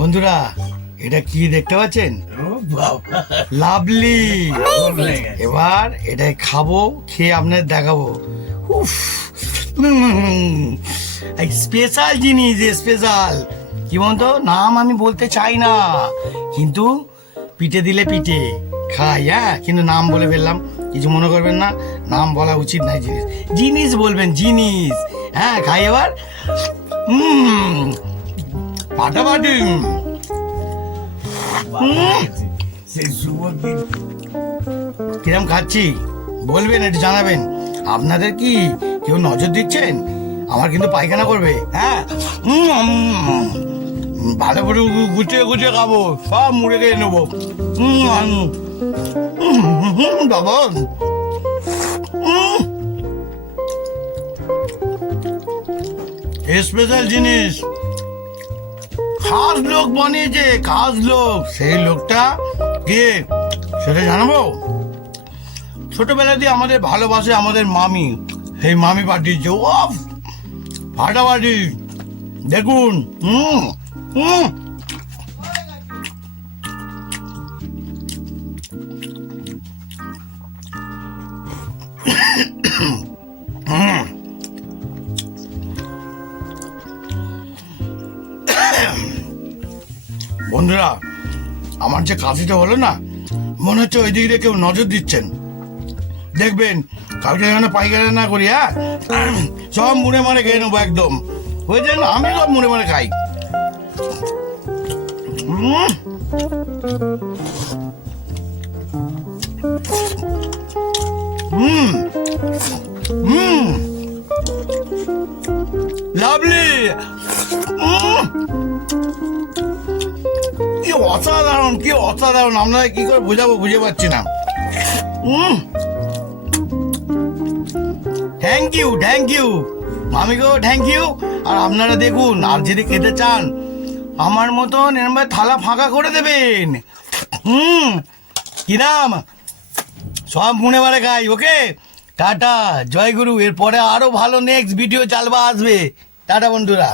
বন্ধুরা এটা কি দেখতে পাচ্ছেন? লাভলি। এবার এটাই খাব খেয়ে আপনাদের দেখাবো। উফ। স্পেশাল জিনিস স্পেশাল কি বলতো? নাম আমি বলতে চাই না। কিন্তু পিঠে দিলে পিঠে খাই হ্যাঁ? কিন্তু নাম বলে ফেললাম। কিছু মনে করবেন না নাম বলা উচিত নাই জিনিস। জিনিস বলবেন জিনিস। হ্যাঁ খাই এবার। হুম দিন কিরম খাচ্ছি? বলবেন একটু জানাবেন। আপনাদের কি কেউ নজর দিচ্ছেন? আমার কিন্তু পায়খানা করবে হ্যাঁ? ভালো করে গুছিয়ে গুছিয়ে খাব সব মুড়ে খেয়ে নেব। বাবা। স্পেশাল জিনিস। খাস লোক বানিয়েছে, খাস লোক। সেই লোকটা কে সেটা জানাব? ছোটবেলা আমাদের ভালোবাসে আমাদের মামি। সেই মামি পাঠিয়েছে ওফ ফাটাফাটি। দেখুন হুম হুম হুম। বন্ধুরা, আমার যে কাশিটা হলো না, মনে হচ্ছে ওই দিক কেউ নজর দিচ্ছেন। দেখবেন, কালকে যেন পাইকারি না করি হ্যাঁ? সব মুড়ে মারে খেয়ে নেব একদম। হয়েছে না আমি সব মুড়ে মারে খাই। হুম হুম লাভলি! কি অসাধারণ কি অসাধারণ। আপনারা কি করে বোঝাবো, বুঝে পাচ্ছি না। থ্যাংক ইউ থ্যাংক ইউ মামিকেও থ্যাংক ইউ আর আপনারা দেখুন, আর যদি খেতে চান, আমার মতন এরম ভাবে থালা ফাঁকা করে দেবেন। হুম কিরাম সব মনে মারে খাই ওকে? টাটা, জয় গুরু। এরপরে আরও ভালো নেক্সট ভিডিও চালবা আসবে। টাটা বন্ধুরা।